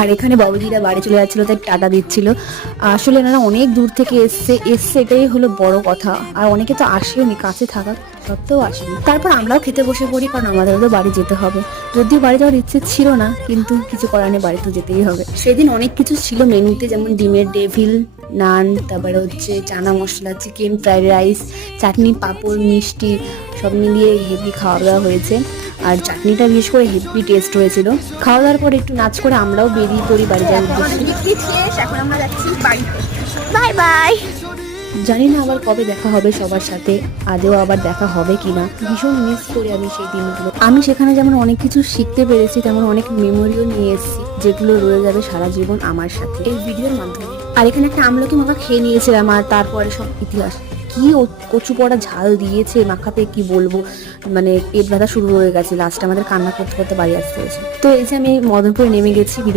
আর এখানে বাবুজিরা বাড়ি চলে যাচ্ছিল, তাই টাটা দিচ্ছিল। আসলে এনারা অনেক দূর থেকে এসছে এটাই হলো বড় কথা। আর অনেকে তো আসেওনি, কাছে থাকা সত্ত্বেও আসেনি। তারপর আমরাও খেতে বসে পড়ি, কারণ আমাদেরও তো বাড়ি যেতে হবে। যদিও বাড়ি যাওয়ার ইচ্ছে ছিল না, কিন্তু কিছু করার নেই, বাড়ি তো যেতেই হবে। সেদিন অনেক কিছু ছিল মেনুতে, যেমন ডিমের ডেভিল, নান, তারপরে হচ্ছে chana masala, chicken fried rice, চাটনি, পাঁপড়, মিষ্টি, সব মিলিয়ে হেভি খাওয়া দাওয়া হয়েছে। আর চাটনিটা বিশেষ করে হেভি টেস্ট হয়েছিল। খাওয়া দাওয়ার পর একটু নাচ করে আমরাও বেরিয়ে পড়ি বাড়ি যাওয়ার উদ্দেশ্যে। এখন আমরা যাচ্ছি বাড়িতে। Bye bye. জানি না আবার কবে দেখা হবে সবার সাথে, আদেও আবার দেখা হবে কিনা। ভীষণ মিস করি আমি সেই দিনগুলো। আমি সেখানে যেমন অনেক কিছু শিখতে পেরেছি, তেমন অনেক মেমোরিও নিয়ে এসেছি, যেগুলো রয়ে যাবে সারা জীবন আমার সাথে এই ভিডিওর মাধ্যমে। আর এখানে একটা আমলকি মাখা খেয়ে নিয়েছিলাম, আর তারপরে সব ইতিহাস। কি কচু পড়া ঝাল দিয়েছে মাখাতে, কি বলবো, মানে পেট ব্যথা শুরু হয়ে গেছে। লাস্টে আমাদের কান্না করতে করতে বাড়ি আসতে হয়েছে। তো এই যে আমি মদনপুরে নেমে গেছি।